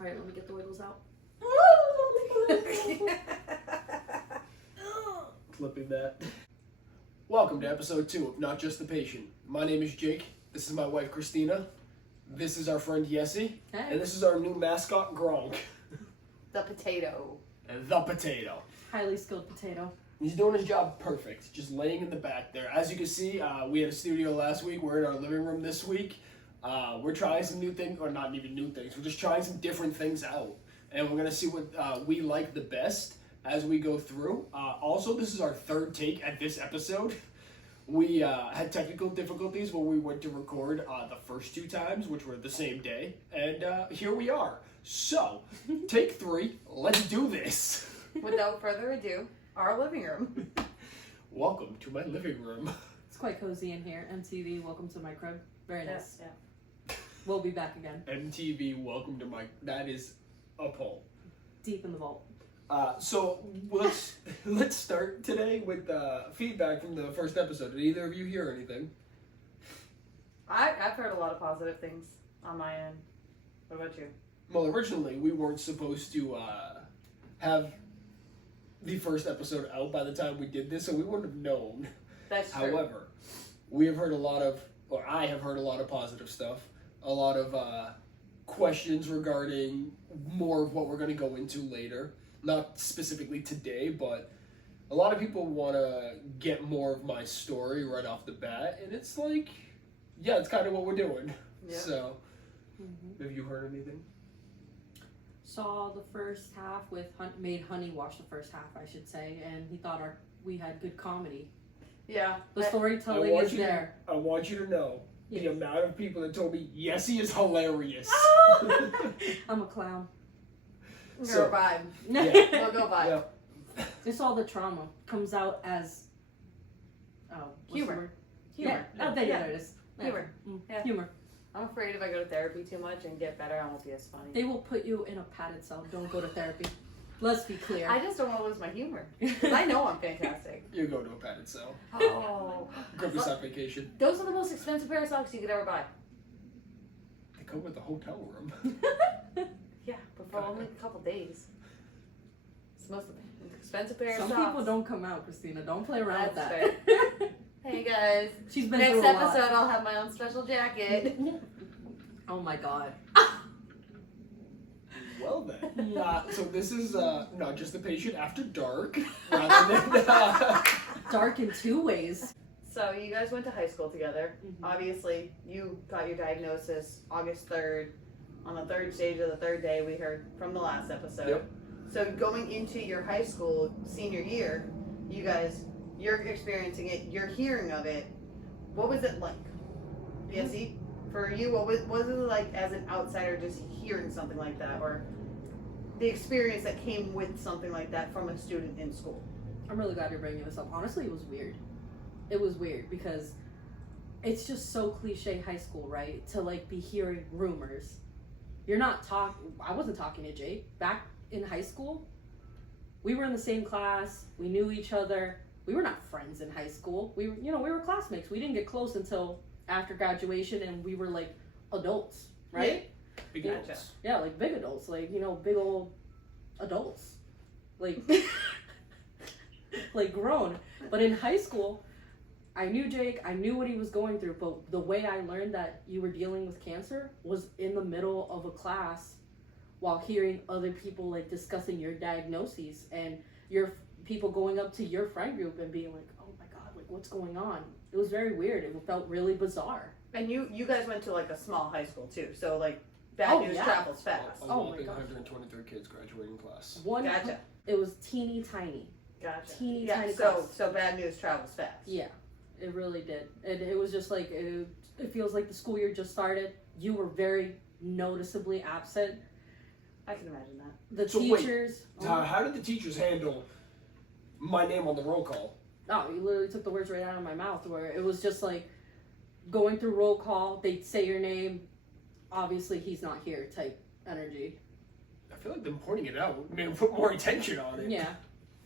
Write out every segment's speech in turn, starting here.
Alright, let me get the wiggles out. Clipping that. Welcome to episode 2 of Not Just the Patient. My name is Jake. This is my wife, Christina. This is our friend, Yessi. Hey. And this is our new mascot, Gronk. The potato. The potato. Highly skilled potato. He's doing his job perfect, just laying in the back there. As you can see, we had a studio last week. We're in our living room this week. We're trying some new things, or not even new things. We're just trying some different things out. And we're going to see what we like the best as we go through. Also, this is our third take at this episode. We had technical difficulties when we went to record the first 2 times, which were the same day. And here we are. So, take 3. Let's do this. Without further ado, our living room. Welcome to my living room. It's quite cozy in here. MTV, welcome to my crib. Very nice. Yeah. We'll be back again. MTV, welcome to my... That is a poll. Deep in the vault. So let's start today with feedback from the first episode. Did either of you hear anything? I've heard a lot of positive things on my end. What about you? Well, originally we weren't supposed to have the first episode out by the time we did this, so we wouldn't have known. That's true. However, we have heard a lot of, or I have heard a lot of positive stuff, a lot of questions regarding more of what we're going to go into later. Not specifically today, but a lot of people want to get more of my story right off the bat, and it's like, yeah, it's kind of what we're doing. Yeah. So, have you heard anything? Saw the first half with made Honey watch the first half, I should say, and he thought we had good comedy. Yeah. The storytelling is there. I want you to know the Yes. amount of people that told me Yessi is hilarious. I'm a clown. Go So- vibe. Yeah. We'll go vibe. Yeah. It's all the trauma comes out as what's the Humor. word? Humor. Yeah. Oh, there it is. Humor. Mm, Yeah. Humor. I'm afraid if I go to therapy too much and get better, I won't be as funny. They will put you in a padded cell. Don't go to therapy. Let's be clear. I just don't want to lose my humor. 'Cause I know I'm fantastic. You go to a padded cell. Oh. Grab us on vacation. Those are the most expensive pair of socks you could ever buy. They come with a hotel room. Yeah, but for only a couple days. It's the most expensive pair of Some socks. people don't come out, Christina. Don't play around That's with that. Hey guys. She's been Next through a lot. episode, I'll have my own special jacket. Oh my god. Well then. So this is Not Just the Patient After Dark. Rather than, Dark in 2 ways. So you guys went to high school together. Mhm. Obviously, you got your diagnosis August 3rd. On the 3rd stage of the 3rd day, we heard from the last episode. Yep. So going into your high school senior year, you guys, you're experiencing it, you're hearing of it. What was it like? Yessi, for you, what was it like as an outsider just hearing something like that, or the experience that came with something like that from a student in school? I'm really glad you're bringing this up. Honestly, it was weird. It was weird because it's just so cliche high school, right? To like be hearing rumors. You're not I wasn't talking to Jake. Back in high school, we were in the same class. We knew each other. We were not friends in high school. We were classmates. We didn't get close until after graduation, and we were like adults, right? Big Gotcha. adults. Yeah, like big adults, like, big old adults. Like, like grown. But in high school, I knew Jake, I knew what he was going through, but the way I learned that you were dealing with cancer was in the middle of a class while hearing other people like discussing your diagnoses and your people going up to your friend group and being like, oh my god, like what's going on? It was very weird. It felt really bizarre. And you guys went to like a small high school too, so like bad Oh, news yeah. travels fast. A Oh my whopping gosh. 123 kids graduating class. Gotcha. It was teeny tiny. Gotcha. Teeny Yeah, tiny so class. so bad news travels fast. Yeah, it really did. And it was just like, it feels like the school year just started. You were very noticeably absent. I can imagine that. The So wait, teachers... How did the teachers handle my name on the roll call? Oh, you literally took the words right out of my mouth, where it was just like going through roll call, they'd say your name, obviously he's not here type energy. I feel like them pointing it out made me put more attention on it. Yeah.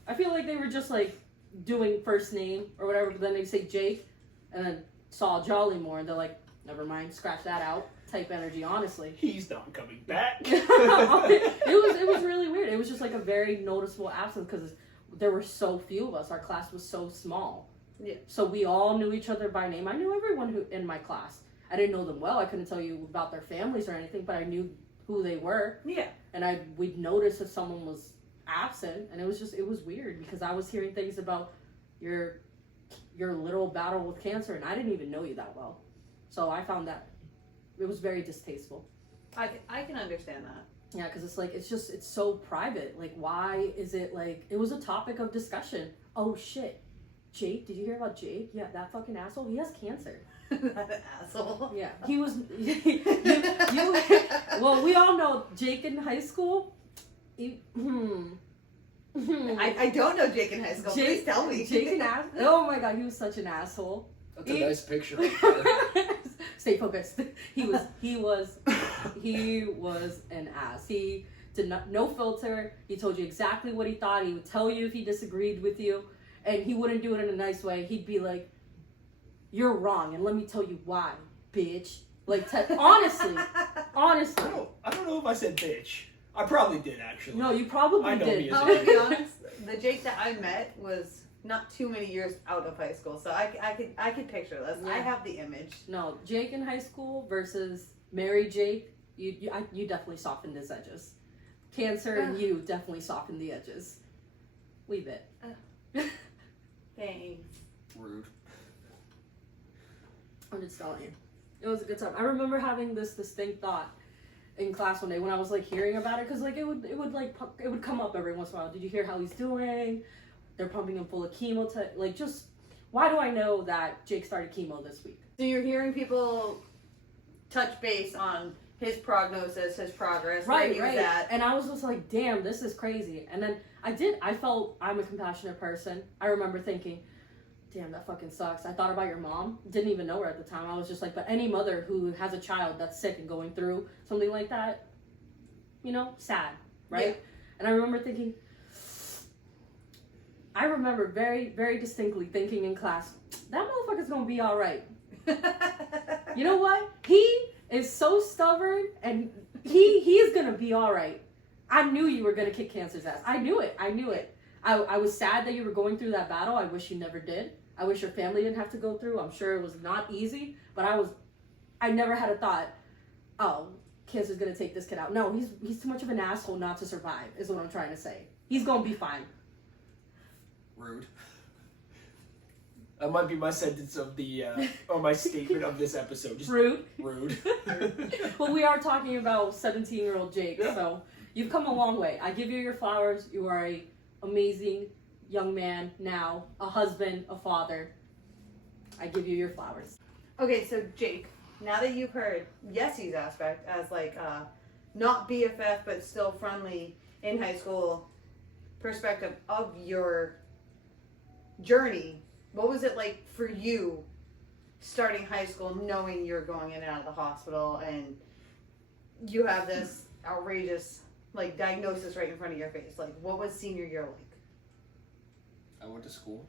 I feel like they were just like doing first name or whatever, but then they say Jake and then saw Jolly more and they're like, never mind, scratch that out. type energy, honestly. He's not coming back. It was really weird. It was just like a very noticeable absence because there were so few of us. Our class was so small. Yeah. So we all knew each other by name. I knew everyone who in my class. I didn't know them well. I couldn't tell you about their families or anything, but I knew who they were. Yeah. And we'd notice if someone was absent, and it was weird because I was hearing things about your literal battle with cancer, and I didn't even know you that well. So I found that it was very distasteful. I can understand that. Yeah, because it's so private. Like, why is it like, it was a topic of discussion. Oh shit, Jake, did you hear about Jake? Yeah, that fucking asshole, he has cancer. That asshole. Yeah, he was, well, we all know Jake in high school. I don't know Jake in high school. Please tell me. Oh my god, he was such an asshole. That's a nice picture. Stay focused. He was an ass. He did no filter. He told you exactly what he thought. He would tell you if he disagreed with you, and he wouldn't do it in a nice way. He'd be like, "You're wrong, and let me tell you why, bitch." Like, honestly. I don't know if I said bitch. I probably did, actually. No, you probably did. I'm gonna be honest. The Jake that I met was not too many years out of high school, so I could picture this. Yeah. I have the image. No, Jake in high school versus Mary Jake. You definitely softened his edges. Cancer and you definitely softened the edges. Leave it. Thanks. Rude. I'm just telling you, it was a good time. I remember having this distinct thought in class one day when I was like hearing about it, because like it would come up every once in a while. Did you hear how he's doing? They're pumping him full of chemo. Just why do I know that Jake started chemo this week? So you're hearing people touch base on his prognosis, his progress, where he was at. And I was just like, damn, this is crazy. And then I felt, I'm a compassionate person. I remember thinking, damn, that fucking sucks. I thought about your mom. Didn't even know her at the time. I was just like, but any mother who has a child that's sick and going through something like that, sad, right? Yeah. And I remember thinking, very, very distinctly thinking in class, that motherfucker's gonna be all right. You know what? He is so stubborn, and he's gonna be all right. I knew you were gonna kick cancer's ass. I knew it. I was sad that you were going through that battle. I wish you never did. I wish your family didn't have to go through. I'm sure it was not easy, but I never had a thought, oh, cancer's gonna take this kid out. No, he's too much of an asshole not to survive, is what I'm trying to say. He's gonna be fine. Rude. That might be my sentence of the, or my statement of this episode. Just rude. Rude. Well, we are talking about 17-year-old Jake, so you've come a long way. I give you your flowers. You are a amazing young man now, a husband, a father. I give you your flowers. Okay, so Jake, now that you've heard Yessi's aspect as like not BFF but still friendly in high school perspective of your journey, what was it like for you starting high school, knowing you're going in and out of the hospital and you have this outrageous like diagnosis right in front of your face? Like, what was senior year like? I went to school.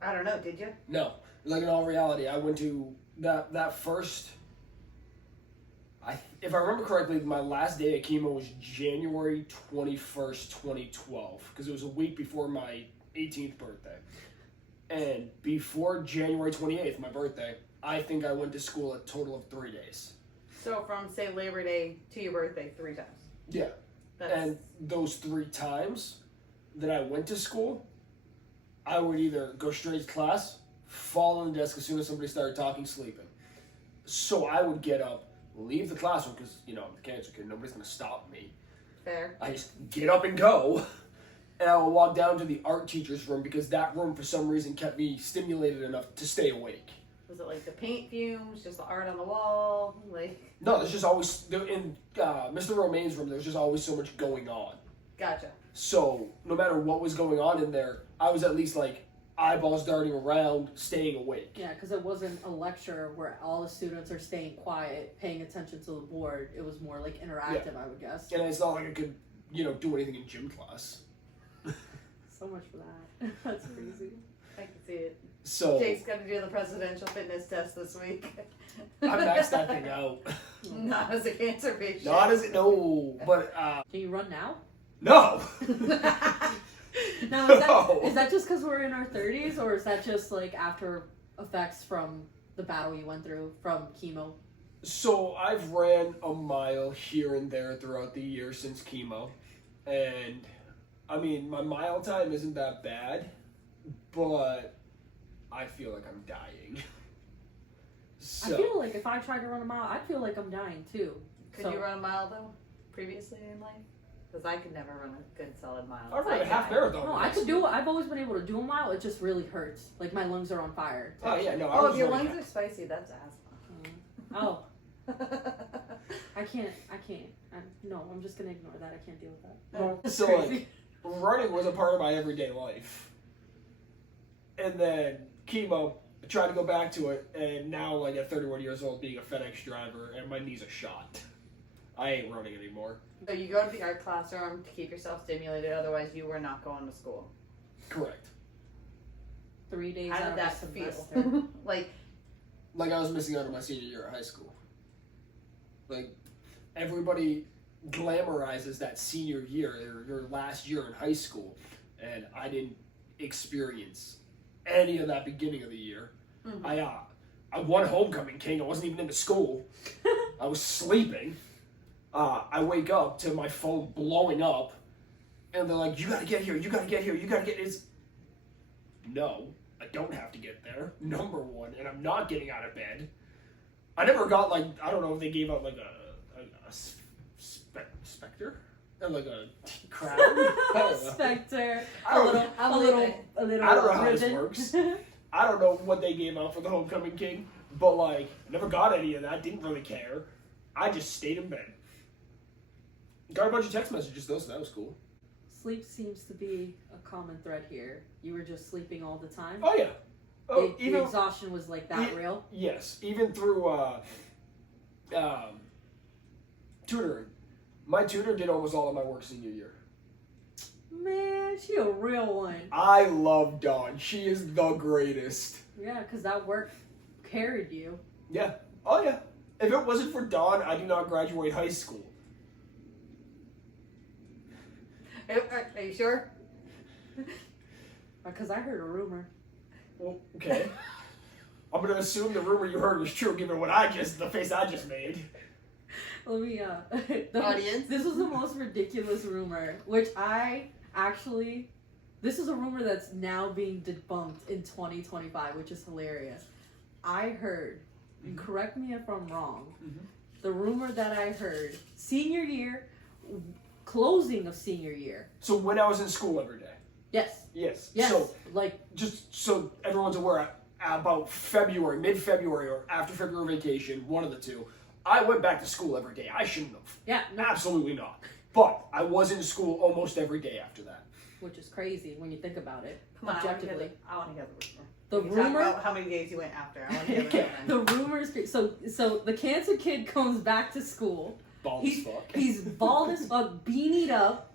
I don't know, did you? No. Like, in all reality, I went to that first... if I remember correctly, my last day of chemo was January 21st, 2012. Because it was a week before my 18th birthday. And before January 28th, my birthday, I think I went to school a total of 3 days. So from, say, Labor Day to your birthday 3 times? Yeah. And those 3 times that I went to school, I would either go straight to class, fall on the desk as soon as somebody started talking, sleeping. So I would get up, leave the classroom, because, I'm a cancer kid, nobody's going to stop me. Fair. I just get up and go, and I would walk down to the art teacher's room, because that room, for some reason, kept me stimulated enough to stay awake. Was it like the paint fumes, just the art on the wall? Like, no, there's just always, in Mr. Romaine's room, there's just always so much going on. Gotcha. So, no matter what was going on in there, I was at least like eyeballs darting around, staying awake. Yeah, because it wasn't a lecture where all the students are staying quiet, paying attention to the board. It was more like interactive, I would guess. And it's not like I could, do anything in gym class. So much for that. That's crazy. I can see it. So Jake's got to do the presidential fitness test this week. I maxed that thing out. Not as a cancer patient. Not as no, but Can you run now? no. Now, No. is that just because we're in our 30s, or is that just like after effects from the battle you went through from chemo? So I've ran a mile here and there throughout the year since chemo, and I mean my mile time isn't that bad, but I feel like I'm dying. So I feel like if I tried to run a mile, I feel like I'm dying too. Could you run a mile though, previously in life? Because I could never run a good solid mile. I've run a half marathon. No, I could do it. I've always been able to do a mile. It just really hurts. Like my lungs are on fire. Oh yeah, no. Oh, if your lungs are spicy, that's asthma. Oh, I can't. No, I'm just gonna ignore that. I can't deal with that. That's So crazy. like, running was a part of my everyday life, and then chemo. I tried to go back to it, and now like at 31 years old, being a FedEx driver, and my knees are shot. I ain't running anymore. So you go to the art classroom to keep yourself stimulated, otherwise you were not going to school. Correct. 3 days How out did of a that semester. feel? Like, I was missing out on my senior year of high school. Like, everybody glamorizes that senior year, or your last year in high school, and I didn't experience any of that beginning of the year. Mhm. I won homecoming king. I wasn't even in the school. I was sleeping. I wake up to my phone blowing up, and they're like, "You gotta get here. You gotta get here. You gotta get." It's no, I don't have to get there. Number one, and I'm not getting out of bed. I never got like I don't know if they gave out like a specter and like a crown. I don't know. Spectre. I don't know. I'll A believe little. it. A little. I don't know how this ribbon. works. I don't know what they gave out for the homecoming king, but like never got any of that. Didn't really care. I just stayed in bed. Got a bunch of text messages though, so that was cool. Sleep seems to be a common thread here. You were just sleeping all the time. Oh yeah. Oh, the even exhaustion was like that real. yes, even through tutoring. My tutor did almost all of my work senior year. Man, she a real one. I love Dawn. She is the greatest. Yeah, because that work carried you. Yeah. Oh yeah. If it wasn't for Dawn, I do not graduate high school. Are you sure? Because I heard a rumor. Well, okay. I'm gonna assume the rumor you heard was true, given the face I just made. Let me, Audience? This was the most ridiculous rumor, which this is a rumor that's now being debunked in 2025, which is hilarious. I heard, and correct me if I'm wrong, the rumor that I heard, senior year, closing of senior year. So when I was in school every day. Yes. Yes. Yes. So like, just so everyone's aware, about February, mid-February, or after February vacation, one of the two, I went back to school every day. I shouldn't have. yeah, no, Absolutely not. But I was in school almost every day after that. which is crazy when you think about it. Come on, Objectively. I want to hear the rumor. The We can talk rumor. about how many days you went after. I want to hear the Okay, rumor. the rumors. So the cancer kid comes back to school. Bald as fuck. He's bald as fuck, beanied up.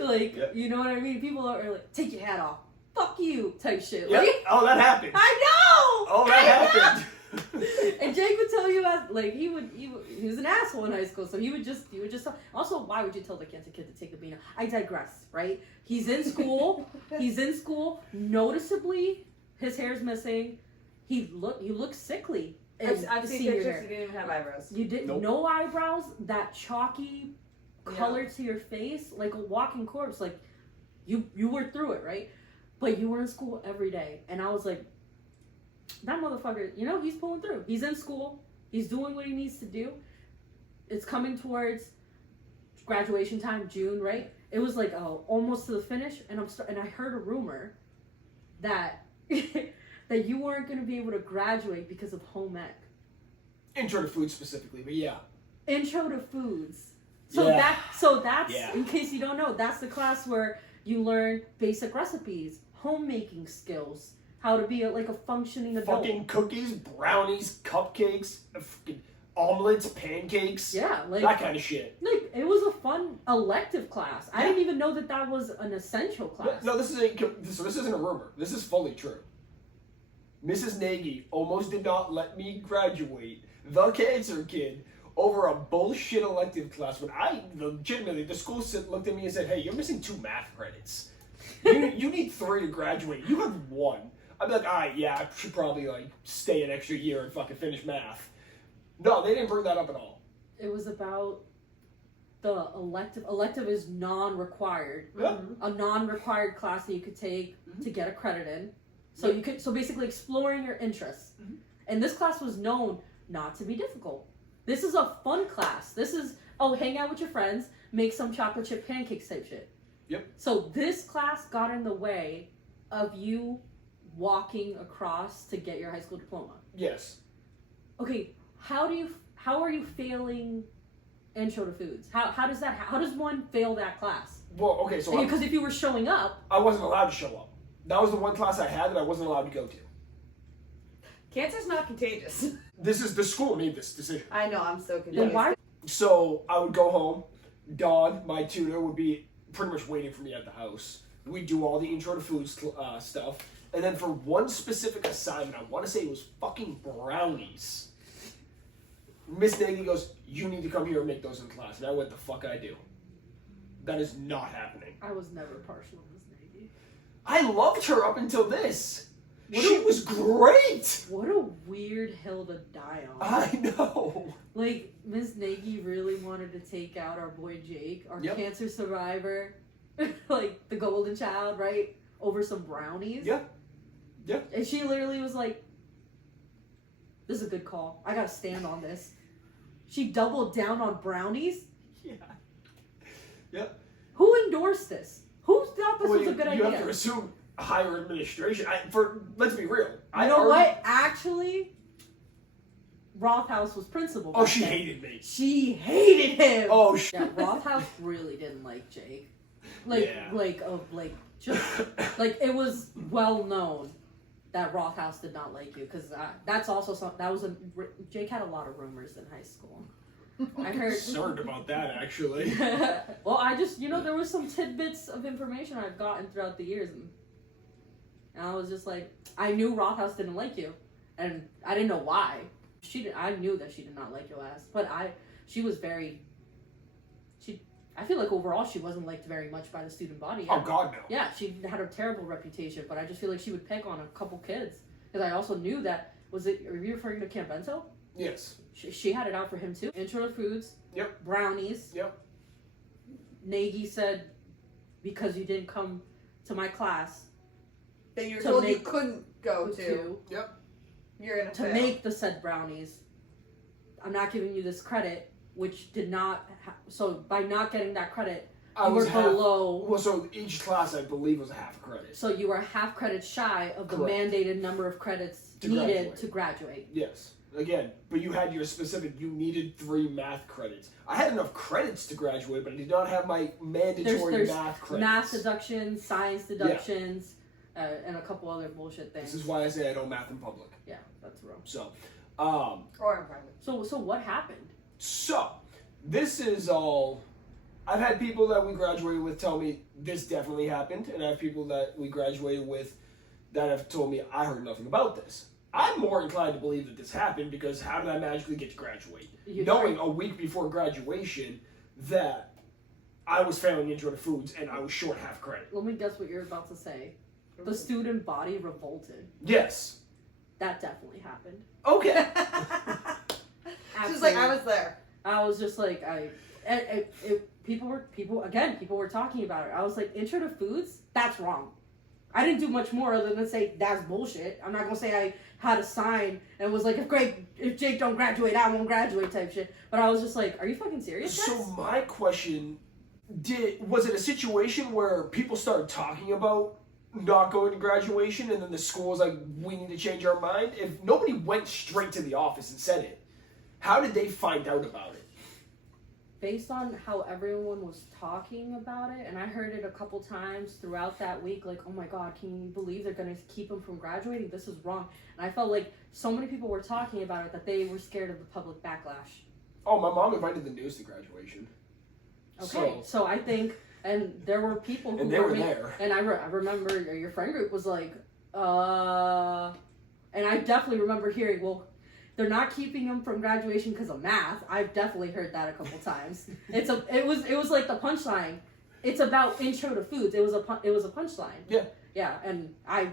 Like, Yep. you know what I mean? People are like, take your hat off. Fuck you, type shit. Yep. Like, Oh, that happened. I know! Oh, that happened. And Jake would tell you, like, he was an asshole in high school, so he would just also, why would you tell the cancer kid to take a beating? I digress, right? He's in school, noticeably, his hair's missing, he looks sickly. in I've the seen senior pictures. year. You didn't even have eyebrows. You didn't, Nope. no eyebrows, that chalky color to your face, like a walking corpse. Like, you were through it, right? But you were in school every day, and I was like, that motherfucker, he's pulling through. He's in school. He's doing what he needs to do. It's coming towards graduation time, June, right? It was like almost to the finish, and I heard a rumor that that you weren't going to be able to graduate because of home ec. Intro to food specifically, but yeah. Intro to foods. So Yeah. that's Yeah. in case you don't know, that's the class where you learn basic recipes, homemaking skills, how to be a functioning adult. Fucking cookies, brownies, cupcakes, fucking omelets, pancakes. Yeah, like That kind of shit. it was a fun elective class. I didn't even know that was an essential class. No, this isn't a rumor. This is fully true. Mrs. Nagy almost did not let me graduate the cancer kid over a bullshit elective class when legitimately, the school looked at me and said, hey, you're missing 2 math credits. You need 3 to graduate. You have 1. I'd be like, all right, yeah, I should probably like stay an extra year and fucking finish math. No, they didn't bring that up at all. It was about the elective. Elective is non-required. Yeah. A non-required class that you could take to get a credit in. So so basically exploring your interests. And this class was known not to be difficult. This is a fun class. This is, hang out with your friends, make some chocolate chip pancakes type shit. Yep. So this class got in the way of you walking across to get your high school diploma. Yes. Okay, how are you failing intro to foods? How does one fail that class? Well, okay, so Because if you were showing up, I wasn't allowed to show up. That was the one class I had that I wasn't allowed to go to. Cancer's not contagious. This is the school made this decision. I know, I'm so then confused. why? So I would go home. Dawn, my tutor, would be pretty much waiting for me at the house. We'd do all the intro to foods stuff. And then for one specific assignment, I want to say it was fucking brownies. Miss Nagy goes, you need to come here and make those in class. And I went, the fuck I do. That is not happening. I was never partial to Miss Nagy. I loved her up until this. She was great. What a weird hill to die on. I know. Like, Miss Nagy really wanted to take out our boy Jake, our cancer survivor, like the golden child, right? Over some brownies. Yeah. Yeah. And she literally was like, this is a good call. I gotta stand on this. She doubled down on brownies. Yeah. Yeah. Who endorsed this? Who thought this was a good idea? You have to assume higher administration. Let's be real. You know what? Actually, Rothaus was principal. Oh, she hated me. She hated him. Oh, yeah. Rothaus really didn't like Jake. It was well known that Rothaus did not like you because that's also Jake had a lot of rumors in high school. I heard concerned about that actually. Well, there was some tidbits of information I've gotten throughout the years, and I was just like, I knew Rothaus didn't like you, and I didn't know why. I knew that she did not like your ass, but she was very. I feel like overall she wasn't liked very much by the student body. Oh God, no. Yeah, she had a terrible reputation, but I just feel like she would pick on a couple kids because I also knew that. Are you referring to Camp Bento? Yes. She had it out for him too. Intro to foods. Yep. Brownies. Yep. Nagy said, because you didn't come to my class. That you were told you couldn't go to. Yep. You're gonna fail. Make the said brownies. I'm not giving you this credit, which did not. So by not getting that credit, you were below. Well, so each class I believe was a half credit. So you were half credit shy of the mandated number of credits needed to graduate. Yes. Again, but you had your specific, you needed 3 math credits. I had enough credits to graduate, but I did not have my mandatory math credits. Math deductions, science deductions, and a couple other bullshit things. This is why I say I don't math in public. Yeah, that's real. So, or in private. So what happened? So, this is all. I've had people that we graduated with tell me this definitely happened, and I have people that we graduated with that have told me I heard nothing about this. I'm more inclined to believe that this happened because how did I magically get to graduate? Knowing a week before graduation that I was failing intro to foods and I was short half credit. Let me guess what you're about to say. The student body revolted. Yes. That definitely happened. Okay. She's like, I was there. I was just like, people were talking about it. I was like, intro to foods? That's wrong. I didn't do much more other than say that's bullshit. I'm not gonna say I had a sign and was like, if Jake don't graduate, I won't graduate type shit. But I was just like, are you fucking serious, guys? So my question, was it a situation where people started talking about not going to graduation and then the school was like, we need to change our mind? If nobody went straight to the office and said it, how did they find out about it? Based on how everyone was talking about it, and I heard it a couple times throughout that week, like, oh my God, can you believe they're going to keep him from graduating? This is wrong. And I felt like so many people were talking about it that they were scared of the public backlash. Oh, my mom invited the news to graduation. Okay, so I think, and there were people who And they were there. And I remember your friend group was like, and I definitely remember hearing, well, they're not keeping him from graduation because of math. I've definitely heard that a couple times. It was like the punchline. It's about intro to foods. It was a punchline. Yeah. Yeah, and I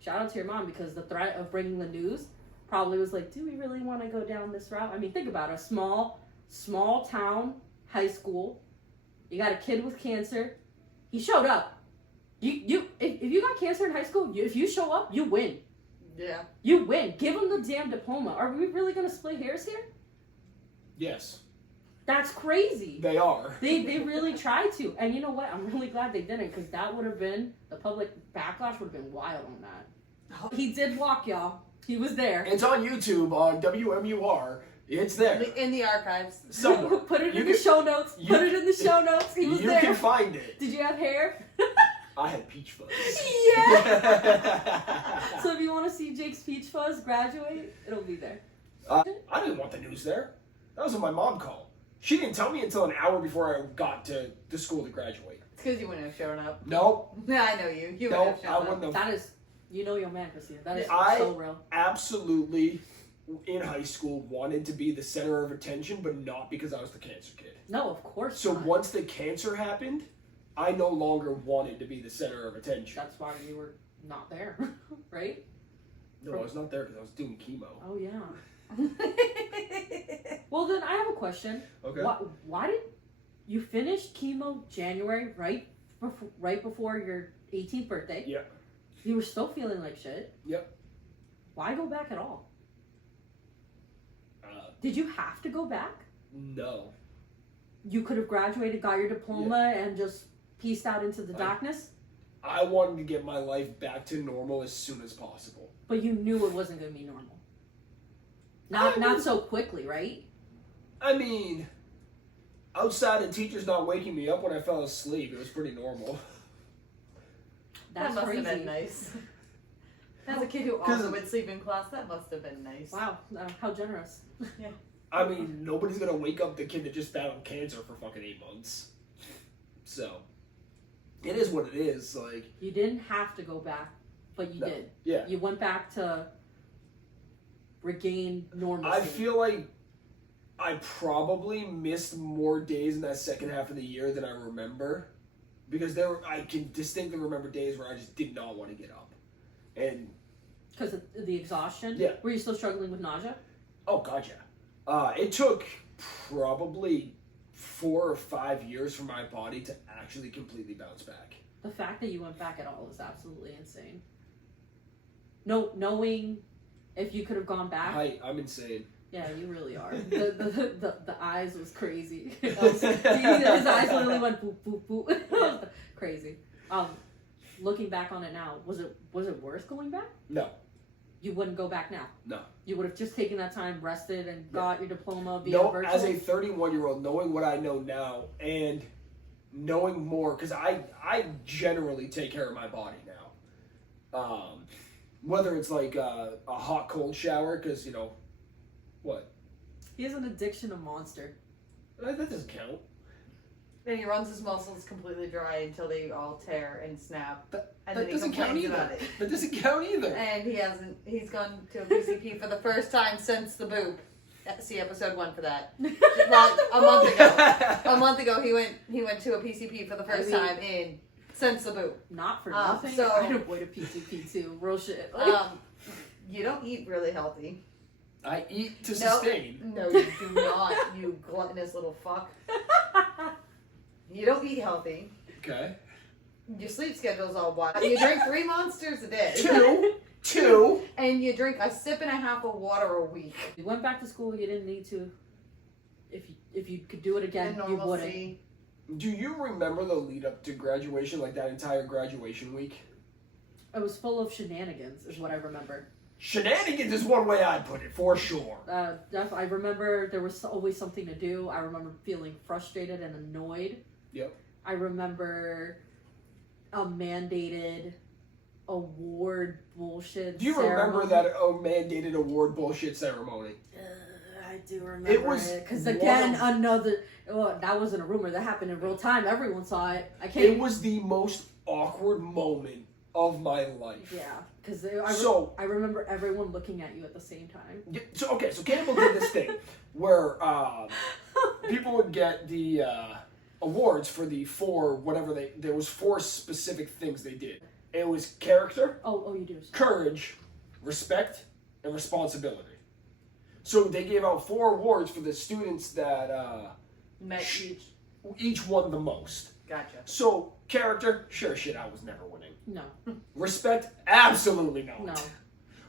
shout out to your mom because the threat of bringing the news probably was like, do we really want to go down this route? I mean, think about it. A small town high school. You got a kid with cancer. He showed up. If you got cancer in high school, if you show up, you win. Yeah. You win. Give him the damn diploma. Are we really gonna split hairs here? Yes. That's crazy. They are. They really tried to, and you know what? I'm really glad they didn't, because that would have been, the public backlash would have been wild on that. He did walk, y'all. He was there. It's on YouTube on WMUR. It's there. In the archives. Somewhere. Put it in the show notes. Put it in the show notes. He was you there. can find it. Did you have hair? I had peach fuzz. Yeah. So if you want to see Jake's peach fuzz graduate, it'll be there. I didn't want the news there. That was what my mom called. She didn't tell me until an hour before I got to the school to graduate. It's because you wouldn't have shown up. Nope. I know you. You Nope, wouldn't have shown I wouldn't up. have. That is, you know your man, Christina. That is I so real. absolutely, in high school, wanted to be the center of attention, but not because I was the cancer kid. No, of course So not. once the cancer happened, I no longer wanted to be the center of attention. That's why you were not there, right? No, I was not there because I was doing chemo. Oh, yeah. Well, then I have a question. Okay. Why did you finish chemo January, right before your 18th birthday? Yeah. You were still feeling like shit. Yep. Why go back at all? Did you have to go back? No. You could have graduated, got your diploma, and just pieced out into the darkness? I wanted to get my life back to normal as soon as possible. But you knew it wasn't going to be normal. Not so quickly, right? I mean, outside of teachers not waking me up when I fell asleep, it was pretty normal. That's that must crazy. have been nice. As a kid who also would sleep in class, that must have been nice. Wow, how generous. Yeah. I mean, nobody's gonna wake up the kid that just battled cancer for fucking 8 months. So, it is what it is. Like, You didn't have to go back, but you did. Yeah. You went back to regain normalcy. I feel like I probably missed more days in that second half of the year than I remember. Because I can distinctly remember days where I just did not want to get up. And because of the exhaustion? Yeah. Were you still struggling with nausea? oh god, yeah. It took probably 4 or 5 years for my body to actually completely bounce back. The fact that you went back at all is absolutely insane. No, knowing if you could have gone back. I'm insane. Yeah, you really are. The eyes was crazy. His eyes literally went boop boop boop. It was crazy. Looking back on it now, was it worth going back? No. You wouldn't go back now. No. You would have just taken that time, rested, and got your diploma via No, virtual. as a 31-year-old, knowing what I know now and knowing more, because I generally take care of my body now. Whether it's like a hot cold shower, because what? He has an addiction to Monster. That doesn't count. And he runs his muscles completely dry until they all tear and snap. And That then he doesn't count complains either. about it. That doesn't count either. And he's gone to a PCP for the first time since the boop. See episode 1 for that. Well, a month ago he went to a PCP for the first time since the boop. Not for nothing. So- I'd avoid a PCP too. Real shit. You don't eat really healthy. I eat to No. sustain. No, you do not, you gluttonous little fuck. You don't eat healthy. Okay. Your sleep schedule's all wild. You drink 3 Monsters a day. Two. And you drink a sip and a half of water a week. You went back to school. You didn't need to. If you could do it again, And you wouldn't. normalcy. Do you remember the lead up to graduation, like that entire graduation week? It was full of shenanigans, is what I remember. Shenanigans is one way I'd put it, for sure. I remember there was always something to do. I remember feeling frustrated and annoyed. Yep. I remember a mandated award bullshit. Do you remember that mandated award bullshit ceremony? I do remember It was because one again, of- another. Well, that wasn't a rumor. That happened in real time. Everyone saw it. I It can't. was the most awkward moment of my life. Yeah, because I remember everyone looking at you at the same time. So Campbell did this thing where people would get the awards for the there was 4 specific things they did. It was character, Oh, you do. courage, respect, and responsibility. So they gave out 4 awards for the students that Met each won the most. Gotcha. So character, sure shit, I was never winning. No. Respect, absolutely not. No.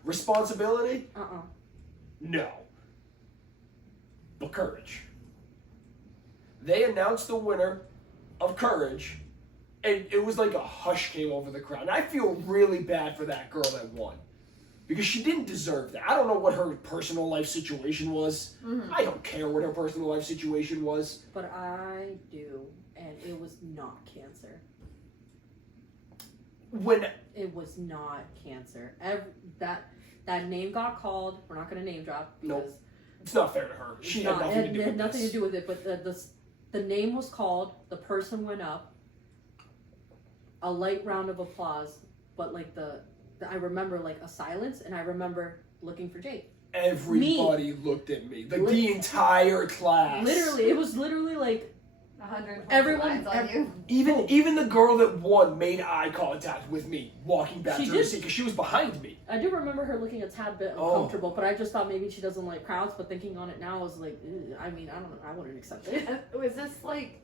Responsibility, Uh-uh. no. But courage. They announced the winner of courage, and it was like a hush came over the crowd. And I feel really bad for that girl that won. Because she didn't deserve that. I don't know what her personal life situation was. Mm-hmm. I don't care what her personal life situation was. But I do, and it was not cancer. When It was not cancer. That name got called. We're not going to name drop because Nope. It's not fair to her. She had nothing to do it with had nothing this. to do with it. But the name was called. The person went up. A light round of applause, but like I remember like a silence, and I remember looking for Jake. Everybody looked at me. Like the entire class. Literally, it was literally like 100 Everyone- on you. Even the girl that won made eye contact with me walking back She to her did. seat because she was behind me. I do remember her looking a tad bit Oh. uncomfortable, but I just thought maybe she doesn't like crowds. But thinking on it now, I was like, "Ew." I mean, I don't know, I wouldn't accept it. Was this like,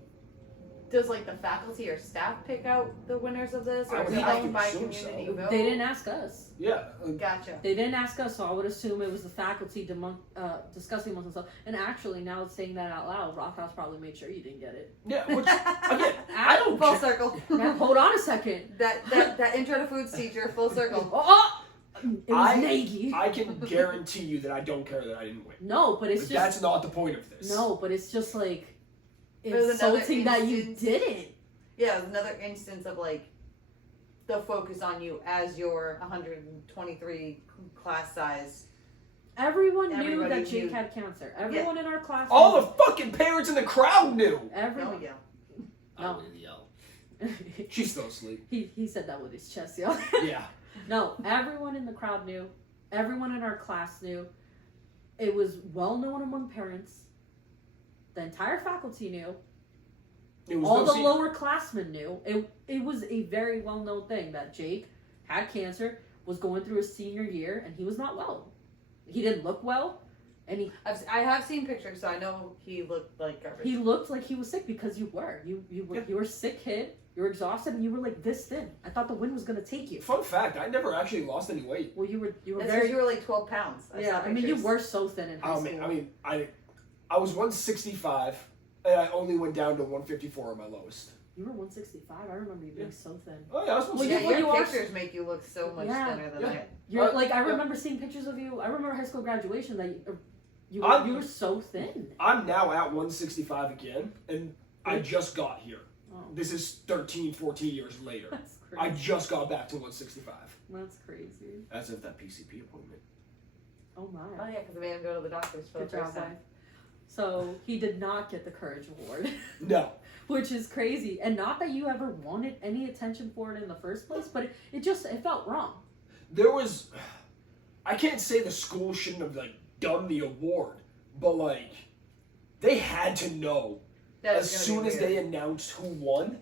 does like the faculty or staff pick out the winners of this, I or is would it have like to by assume community so. vote? They didn't ask us. Yeah. Gotcha. They didn't ask us, so I would assume it was the faculty discussing amongst themselves. And actually, now saying that out loud, Rockhouse probably made sure you didn't get it. Yeah. Which again, I don't Full care. circle. Now, hold on a second. That intro to foods teacher, full circle. Oh! It was Nagy. I can guarantee you that I don't care that I didn't win. No, but it's But just that's not the point of this. no, but it's just like There's another insulting that you instance- didn't. Yeah, it was another instance of like the focus on you as your 123 class size. Everyone knew Everybody that Jake knew. had cancer. Everyone in our class. All knew. the fucking parents in the crowd knew. Everyone. yeah. No. She's still asleep. he said that with his chest, yo. Yeah. No, everyone in the crowd knew. Everyone in our class knew. It was well known among parents. The entire faculty knew. It was All no the secret. lower classmen knew. It was a very well known thing that Jake had cancer, was going through his senior year, and he was not well. He didn't look well, and I have seen pictures, so I know he looked like garbage. he looked like he was sick because you were. You were a sick kid. You were exhausted, and you were like this thin. I thought the wind was gonna take you. Fun fact: I never actually lost any weight. Well, you were That's because very. you were like 12 pounds. Yeah, saw I mean, you pictures. were so thin in high school. I was 165, and I only went down to 154 at my lowest. You were 165. I remember you being so thin. Oh yeah, I was Well, Yeah, 165. you your are- pictures make you look so much Yeah. thinner than Yeah. that. You're like I yeah. remember seeing pictures of you. I remember high school graduation that you were so thin. I'm now at 165 again, and I just got here. Oh, This is 13, 14 years later. that's I crazy. just got back to 165 That's crazy. as of that PCP appointment. Oh my. Oh yeah, because they made him go to the doctors for Good the job, first time. guys. So he did not get the Courage Award, No. which is crazy. And not that you ever wanted any attention for it in the first place, but it felt wrong. There was, I can't say the school shouldn't have like done the award, but like they had to know That as was gonna soon be as weird. they announced who won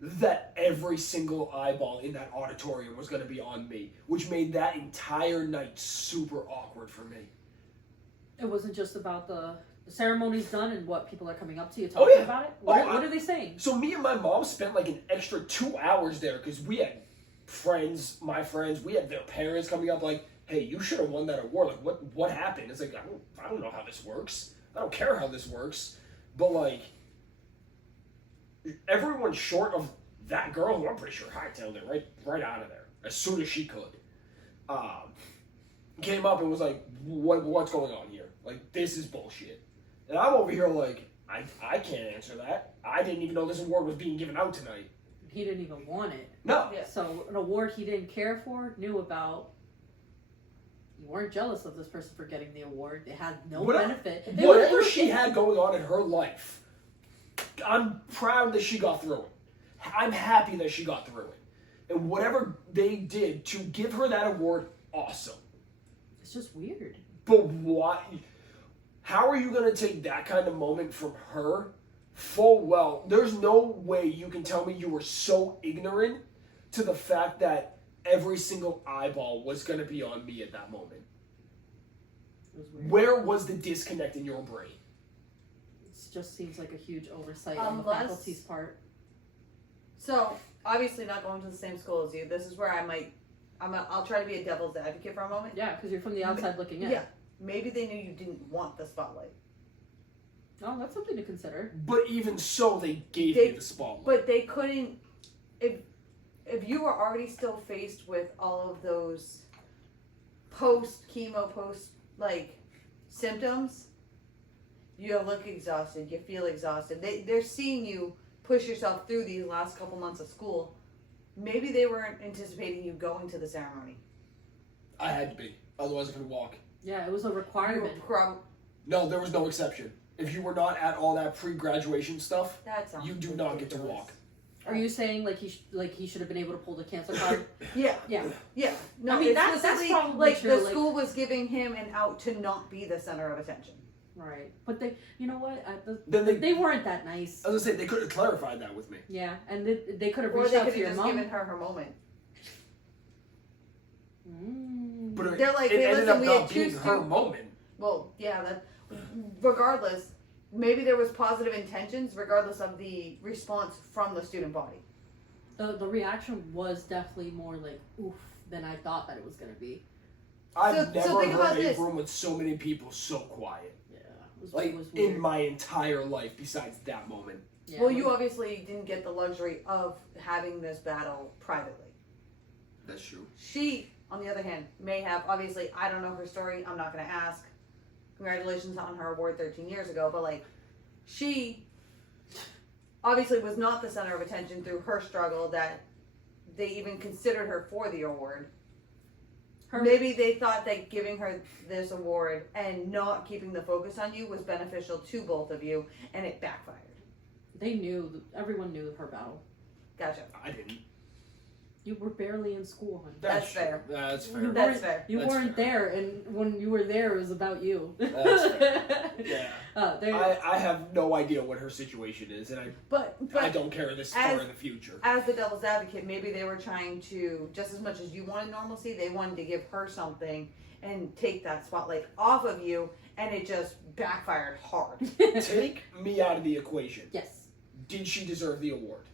that every single eyeball in that auditorium was going to be on me, which made that entire night super awkward for me. It wasn't just about the ceremony's done and what people are coming up to you talking yeah. about it. Oh, What are they saying? So me and my mom spent like an extra 2 hours there because we had my friends, we had their parents coming up like, hey, you should have won that award. Like, what happened? It's like, I don't know how this works. I don't care how this works. But like, everyone short of that girl, who I'm pretty sure hightailed it right out of there as soon as she could, came up and was like, what's going on here? Like, this is bullshit. And I'm over here like, I can't answer that. I didn't even know this award was being given out tonight. He didn't even want it. No. Yeah. So an award he didn't care for, knew about. you weren't jealous of this person for getting the award. It had no Whatever- benefit. Whatever she had going on in her life, I'm proud that she got through it. I'm happy that she got through it. And whatever they did to give her that award, awesome. It's just weird. But why? How are you going to take that kind of moment from her full well? There's no way you can tell me you were so ignorant to the fact that every single eyeball was going to be on me at that moment. It was weird. Where was the disconnect in your brain? It just seems like a huge oversight on the Unless- faculty's part. So obviously not going to the same school as you. This is where I'll try to be a devil's advocate for a moment. Yeah, because you're from the outside looking in. Yeah. Maybe they knew you didn't want the spotlight. Oh, that's something to consider. But even so, they gave They- you the spotlight. But they couldn't. If you were already still faced with all of those post symptoms, you look exhausted. You feel exhausted. They're seeing you push yourself through these last couple months of school. Maybe they weren't anticipating you going to the ceremony. I had to be. Otherwise, I couldn't walk. Yeah, it was a You requirement. were No, there was no exception. If you were not at all that pre-graduation stuff, that sounds you do not get to ridiculous. walk. Are you saying like he should have been able to pull the cancer card? Yeah. Yeah. Yeah. No, I mean, it's that's specifically, probably like true, the like- school was giving him an out to not be the center of attention. Right. But you know what? Then They weren't that nice. I was gonna say, they could have clarified that with me. Yeah, and they could have Or reached they out could to have your just mom. given her moment. But They're like, it hey, ended listen, up we not had being two her moment. Well, yeah, regardless, maybe there was positive intentions regardless of the response from the student body. The reaction was definitely more like oof than I thought that it was gonna be. I've So never think about heard a this. room with so many people so quiet. Yeah, it Like, was weird. in my entire life, besides that moment. Yeah, Well, like- you obviously didn't get the luxury of having this battle privately. That's true. She, on the other hand, may have, obviously, I don't know her story, I'm not going to ask. Congratulations on her award 13 years ago, but like, she obviously was not the center of attention through her struggle that they even considered her for the award. Maybe they thought that giving her this award and not keeping the focus on you was beneficial to both of you, and it backfired. They knew. Everyone knew her battle. Gotcha. I didn't. You were barely in school, honey. That's true. fair. That's fair. You That's weren't- fair. You That's weren't fair. there, and when you were there, it was about you. That's fair. Yeah. There- I have no idea what her situation is, and But I don't care this far as- in the future. as the devil's advocate, maybe they were trying to, just as much as you wanted normalcy, they wanted to give her something and take that spotlight off of you, and it just backfired hard. Take me out of the equation. Yes. Did she deserve the award?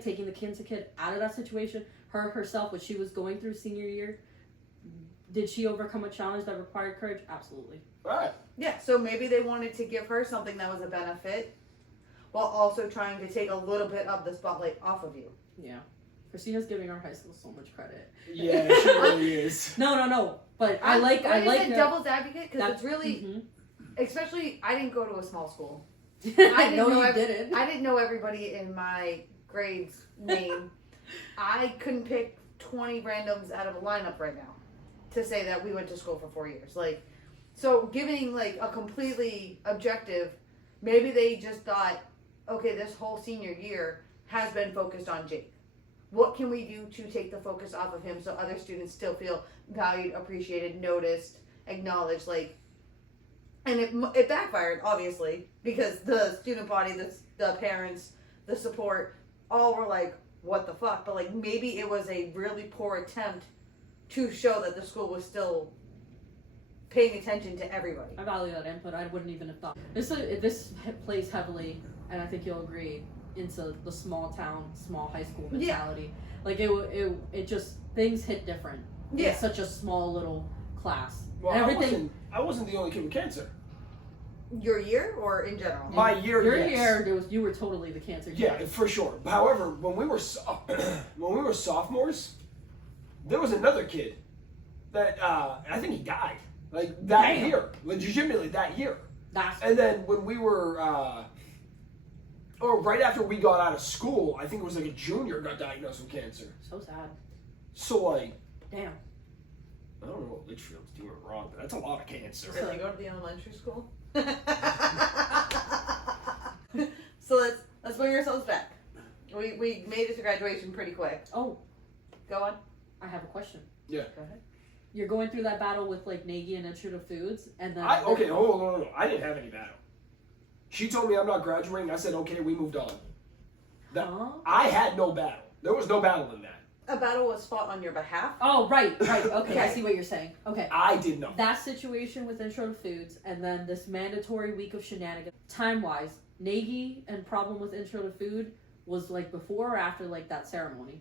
Taking the cancer kid out of that situation, her herself, what she was going through senior year, did she overcome a challenge that required courage? Absolutely. All right. Yeah, so maybe they wanted to give her something that was a benefit while also trying to take a little bit of the spotlight off of you. Yeah. Christina's giving our high school so much credit. Yeah, she really is. No. But I like a that- devil's advocate because that- it's really, Mhm. especially, I didn't go to a small school. I didn't know know you I- didn't. I didn't know everybody in my grade's name. I couldn't pick 20 randoms out of a lineup right now to say that we went to school for 4 years. Like, so giving like a completely objective, maybe they just thought, okay, this whole senior year has been focused on Jake. What can we do to take the focus off of him so other students still feel valued, appreciated, noticed, acknowledged? Like, and it backfired, obviously, because the student body, the parents, the support, all were like, what the fuck? But like, maybe it was a really poor attempt to show that the school was still paying attention to everybody. I value that input. I wouldn't even have thought. This plays heavily, and I think you'll agree, into the small town, small high school mentality. Like it just things hit different. Yeah. It's such a small little class. Well, And everything. I wasn't the only kid with cancer. Your year or in general? My year, Your yes. year, you were totally the cancer. Yeah, kid. for sure. However, when we were sophomores, there was another kid that I think he died like that Damn. year, legitimately that year. That's And then when we were, or right after we got out of school, I think it was like a junior got diagnosed with cancer. so sad. So like, Damn. I don't know what Litchfield's doing wrong, but that's a lot of cancer. Did they go to the elementary school? So let's bring ourselves back. We made it to graduation pretty quick. Oh, Go on. I have a question. Yeah. Go ahead. You're going through that battle with like Nagy and Intro to Foods, and then Okay, hold on, no. I didn't have any battle. She told me I'm not graduating. I said, okay, we moved on. Huh? I had no battle. There was no battle in that. A battle was fought on your behalf. Oh, right. Okay, I Okay. see what you're saying. Okay. I did nothing. That situation with Intro to Foods, and then this mandatory week of shenanigans. Time-wise, Nagy and problem with Intro to Food was like before or after like that ceremony?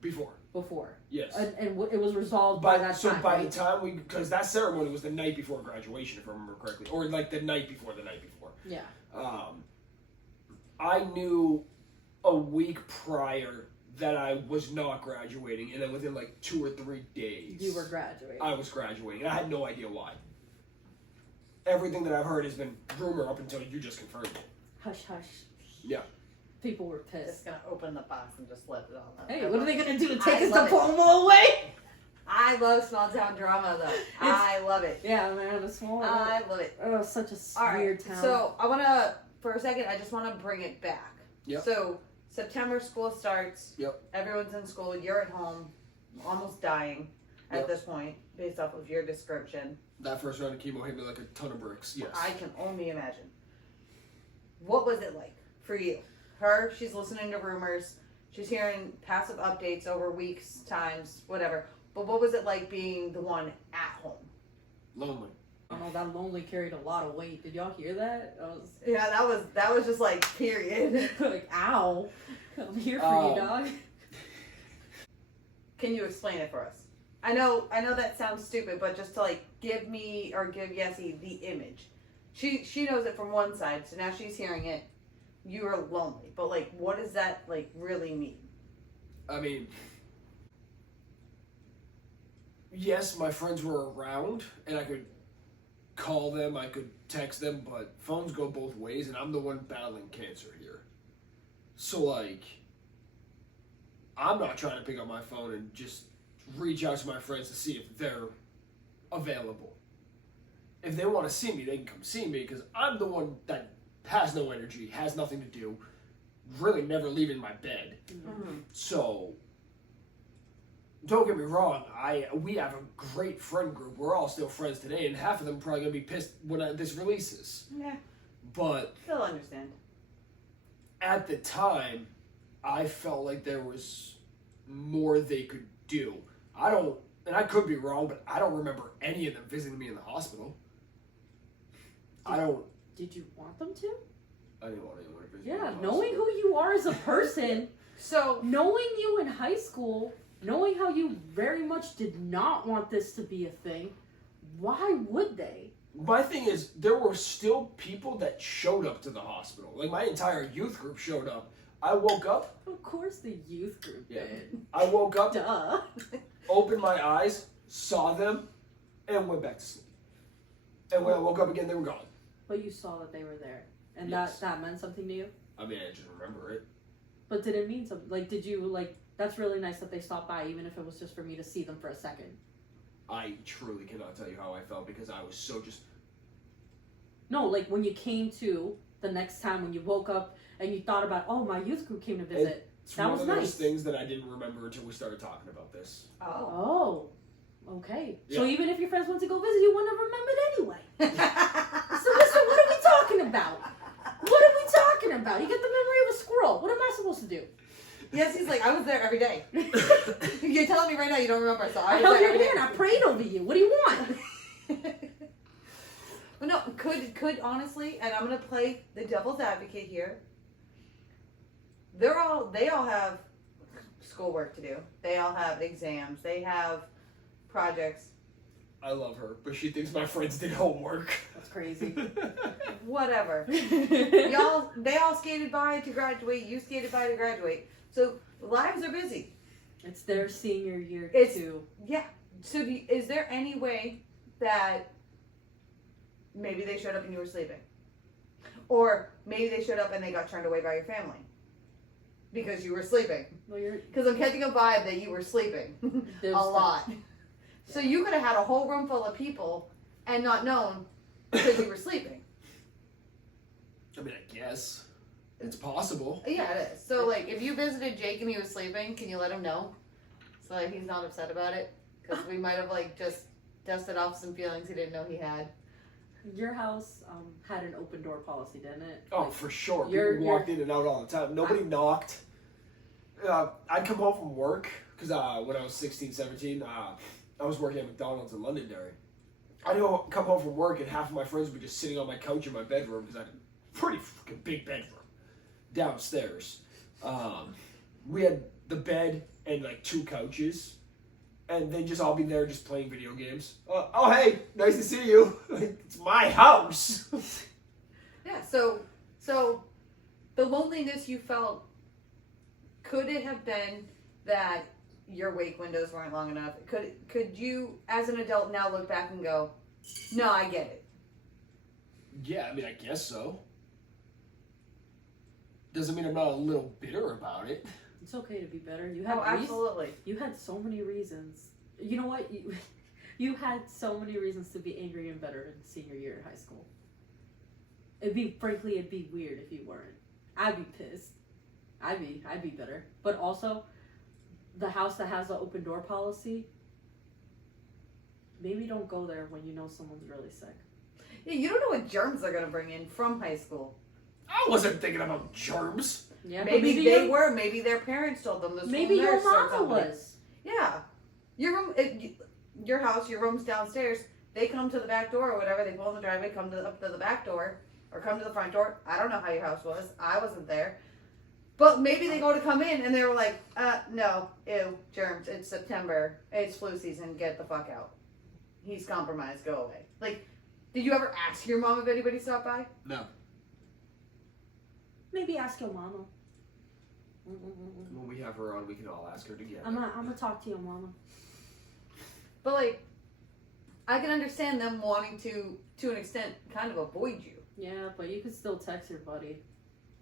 Before. Before. Yes. And it was resolved by that so time, by right? the time because that ceremony was the night before graduation, if I remember correctly, or like the night before the night before. Yeah. I knew a week prior that I was not graduating, and then within like 2 or 3 days, You were graduating. I was graduating, and I had no idea why. Everything that I've heard has been rumor up until you just confirmed it. Hush, hush. Yeah. People were Just pissed. gonna open the box and just let it all out. Hey, what are they gonna do to take I his love it. diploma away? I love small town drama though. I love it. Yeah, man, a small. I love it. Oh, such a All right. weird town. So I wanna, for a second, I just wanna bring it back. Yep. So September school starts. Yep. Everyone's in school. You're at home, almost dying at Yep. this point, based off of your description. That first round of chemo hit me like a ton of bricks. Yes. I can only imagine. What was it like for you? Her, she's listening to rumors. She's hearing passive updates over weeks, times, whatever. But what was it like being the one at home? Lonely. I don't know, that lonely carried a lot of weight. Did y'all hear that? I was Yeah, that was just like period. like, ow. I'm here for you, dog. Can you explain it for us? I know that sounds stupid, but just to like give me or give Yessi the image. She knows it from one side, so now she's hearing it. You are lonely, but like, what does that like really mean? I mean, yes, my friends were around, and I could call them, I could text them, but phones go both ways, and I'm the one battling cancer here. So, like, I'm not trying to pick up my phone and just reach out to my friends to see if they're available. If they want to see me, they can come see me, because I'm the one that has no energy, has nothing to do, really never leaving my bed. Mm-hmm. So, don't get me wrong, we have a great friend group. We're all still friends today, and half of them probably gonna be pissed when this releases. Yeah, But still understand. at the time, I felt like there was more they could do. And I could be wrong, but I don't remember any of them visiting me in the hospital. Did you want them to? I didn't want anyone to visit me in Yeah, the knowing hospital. who you are as a person, So knowing you in high school, knowing how you very much did not want this to be a thing, why would they? My thing is, there were still people that showed up to the hospital. Like, my entire youth group showed up. I woke up. Of course the youth group did. I woke up, Duh. opened my eyes, saw them, and went back to sleep. And when I woke up again, they were gone. But you saw that they were there. And Yes. that meant something to you? I mean, I just remember it. But did it mean something? Like, did you, like, that's really nice that they stopped by, even if it was just for me to see them for a second. I truly cannot tell you how I felt because I was so just... No, like, when you came to the next time, when you woke up and you thought about, oh, my youth group came to visit. It's That one was of those nice. things that I didn't remember until we started talking about this. oh. Oh, okay. Yeah. So even if your friends went to go visit, you wouldn't have remembered anyway. So, mister, what are we talking about? What are we talking about? You get the memory of a squirrel. What am I supposed to do? Yes, he's like, I was there every day. You're telling me right now you don't remember, so I I was held there your every day. hand. I prayed over you. What do you want? Well, no, could honestly, and I'm gonna play the devil's advocate here. They all have schoolwork to do. They all have exams. They have projects. I love her, but she thinks my friends did homework. That's crazy. Whatever. They all skated by to graduate. You skated by to graduate. So lives are busy. It's their senior year It's- too. Yeah. So is there any way that maybe they showed up and you were sleeping, or maybe they showed up and they got turned away by your family because you were sleeping? Well, you're Because I'm catching a vibe that you were sleeping a there's lot. So you could have had a whole room full of people and not known because you were sleeping. I mean, I guess it's possible. Yeah, it is. So, like, if you visited Jake and he was sleeping, can you let him know? So, like, he's not upset about it? Because we might have, like, just dusted off some feelings he didn't know he had. Your house had an open door policy, didn't it? Oh, Like, for sure. you're- People walked in and out all the time. Nobody knocked. I'd come home from work, because when I was 16, 17, I was working at McDonald's in Londonderry. I'd come home from work and half of my friends would be just sitting on my couch in my bedroom, because I had a pretty fucking big bedroom downstairs. We had the bed and like 2 couches, and they'd just all be there just playing video games. Oh, hey, nice to see you. It's my house. Yeah, so the loneliness you felt, could it have been that your wake windows weren't long enough? Could you, as an adult, now look back and go, no, I get it? Yeah, I mean, I guess so. Doesn't mean I'm not a little bitter about it. It's okay to be better. You had Absolutely. You had so many reasons. You know what? You had so many reasons to be angry and bitter in senior year in high school. It'd be weird if you weren't. I'd be pissed. I'd be bitter. But also, the house that has the open door policy, maybe don't go there when you know someone's really sick. Yeah, you don't know what germs they're gonna bring in from high school. I wasn't thinking about germs. Yeah, Maybe they were. Maybe their parents told them. The Maybe school your nurse or mama somebody. was. Yeah, your room, your house, your room's downstairs. They come to the back door or whatever. They pull in the driveway, up to the back door, or come to the front door. I don't know how your house was. I wasn't there. But maybe they go to come in and they were like, no, ew, germs. It's September. It's flu season. Get the fuck out. He's compromised. Go away. Like, did you ever ask your mom if anybody stopped by? No. Maybe ask your mama. When we have her on, we can all ask her together. I'm gonna talk to your mama. But like, I can understand them wanting to an extent, kind of avoid you. Yeah, but you can still text your buddy.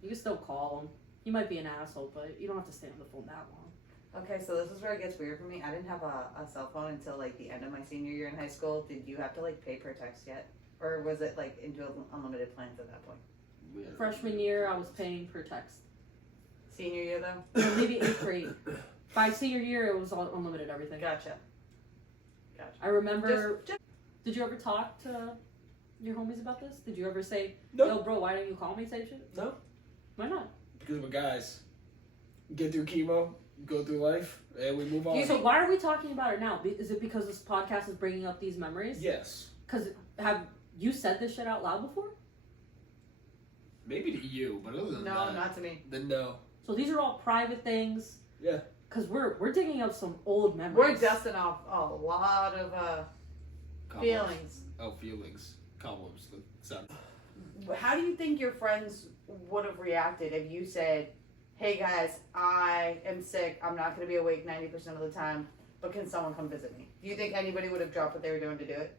You can still call him. You might be an asshole, but you don't have to stay on the phone that long. Okay, so this is where it gets weird for me. I didn't have a cell phone until like the end of my senior year in high school. Did you have to like pay per text yet? Or was it like into unlimited plans at that point? Freshman year, I was paying per text. Senior year though? So maybe 8th grade. By senior year, it was all unlimited everything. Gotcha. I remember. Just- Did you ever talk to your homies about this? Did you ever say, Nope. "Yo, bro, why didn't you call me?" Type shit. No. Why not? Because we're guys. Get through chemo, go through life, and we move on. So why are we talking about it now? Is it because this podcast is bringing up these memories? Yes. Because have you said this shit out loud before? Maybe to you, but other than No, that, not to me. then no. So these are all private things. Yeah. Because we're digging up some old We're memories. dusting off a lot of feelings. Oh, feelings. Cobwebs. Sound. How do you think your friends would have reacted if you said, hey guys, I am sick, I'm not going to be awake 90% of the time, but can someone come visit me? Do you think anybody would have dropped what they were doing to do it?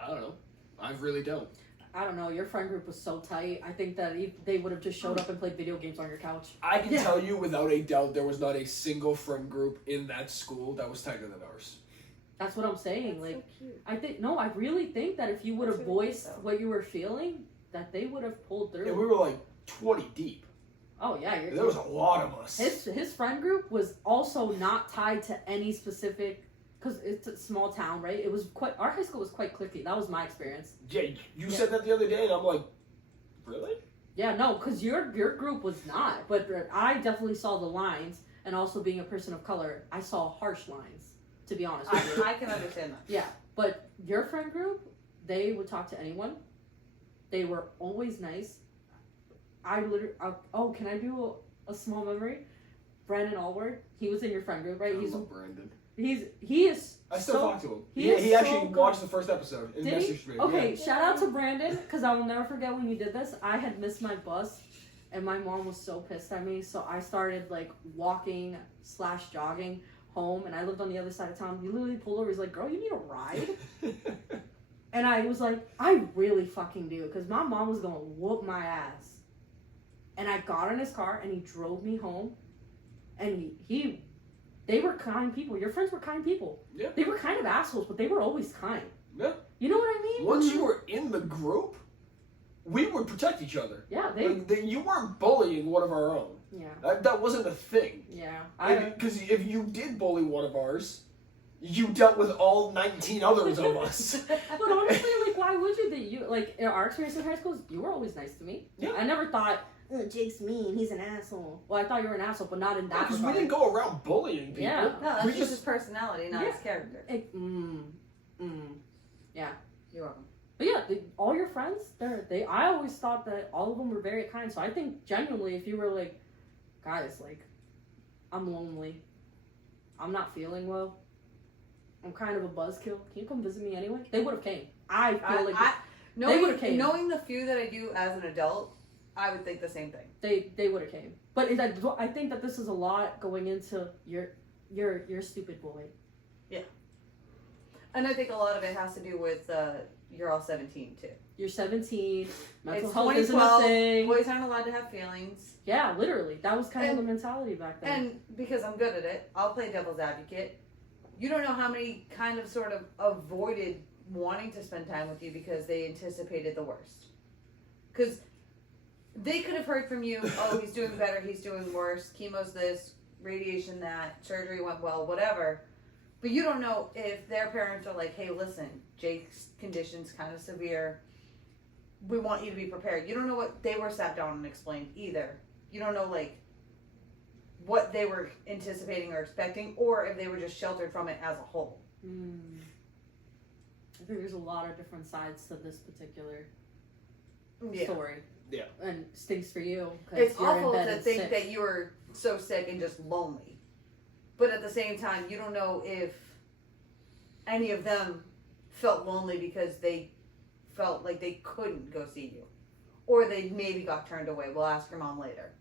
I don't know. I really don't. I don't know. Your friend group was so tight. I think that they would have just showed up and played video games on your couch. I can Yeah. tell you without a doubt there was not a single friend group in that school that was tighter than ours. That's what I'm saying. That's Like, so cute. I really think that if you would have That's really voiced cute, though. what you were feeling, that they would have pulled through. And we were like 20 deep. Oh yeah, There was a lot of us. his friend group was also not tied to any specific, because it's a small town, right? It was our high school was quite cliquey. That was my experience. Yeah, you said that the other day, and I'm like, really? Yeah, no, because your group was not. But I definitely saw the lines, and also being a person of color, I saw harsh lines. To be honest with you. I can understand that. Yeah, but your friend group, they would talk to anyone. They were always nice. Can I do a small memory? Brandon Allward, he was in your friend group, right? I love Brandon. He is. I still so, talk to him. he is He so actually good. watched the first episode. And Did he? messaged me. Okay, Yeah. shout out to Brandon, because I will never forget when you did this. I had missed my bus, and my mom was so pissed at me, so I started like walking / jogging home, and I lived on the other side of town. He literally pulled over. He's like, "Girl, you need a ride?" And I was like, "I really fucking do," because my mom was gonna whoop my ass. And I got in his car, and he drove me home, and he they were kind people. Your friends were kind people. Yeah. They were kind of assholes, but they were always kind. Yeah. You know what I mean? Once you were in the group, we would protect each other. Yeah, You weren't bullying one of our own. Yeah. That wasn't a thing. Yeah. Because if you did bully one of ours, you dealt with all 19 others of us. But honestly, like, why would you? Like, in our experience in high school, you were always nice to me. Yeah. I never thought, oh, Jake's mean, he's an asshole. Well, I thought you were an asshole, but not in that Because we regard. didn't go around bullying people. Yeah. No, that's We just his personality, not Yeah. his character. Yeah. You're welcome. But yeah, all your friends, I always thought that all of them were very kind. So I think genuinely, if you were like, guys, like, I'm lonely, I'm not feeling well, I'm kind of a buzzkill, can you come visit me anyway? They would have came. I feel like they would have came. Knowing the few that I do as an adult, I would think the same thing. They would have came. But I think that this is a lot going into you're a stupid boy. Yeah. And I think a lot of it has to do with you're all 17 too. You're 17. Mental It's health isn't a 2012. thing. Boys aren't allowed to have feelings. Yeah, literally. That was kind of the mentality back then. And because I'm good at it, I'll play devil's advocate. You don't know how many kind of sort of avoided wanting to spend time with you because they anticipated the worst. Because they could have heard from you, oh, he's doing better, he's doing worse, chemo's this, radiation that, surgery went well, whatever. But you don't know if their parents are like, hey, listen, Jake's condition's kind of severe. We want you to be prepared. You don't know what they were sat down and explained either. You don't know, like, what they were anticipating or expecting, or if they were just sheltered from it as a whole. I think there's a lot of different sides to this particular Yeah. story. Yeah. And stinks for you. 'Cause It's you're in awful bed to and think sick. that you were so sick and just lonely. But at the same time, you don't know if any of them felt lonely because they felt like they couldn't go see you. Or they maybe got turned away. We'll ask your mom later.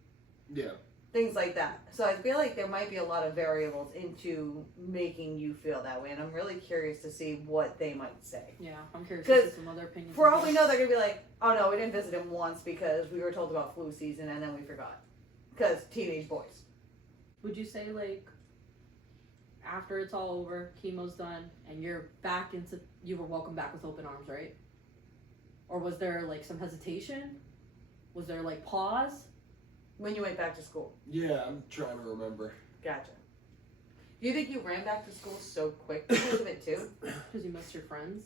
Yeah. Things like that. So I feel like there might be a lot of variables into making you feel that way. And I'm really curious to see what they might say. Yeah, I'm curious to see 'Cause some other opinions. For all we know, they're going to be like, oh no, we didn't visit him once because we were told about flu season and then we forgot. Because teenage boys. Would you say, like, after it's all over, chemo's done, and you're back into, you were welcomed back with open arms, right? Or was there, like, some hesitation? Was there, like, pause? When you went back to school. Yeah, I'm trying to remember. Gotcha. Do you think you ran back to school so quick because of it too? Because you missed your friends?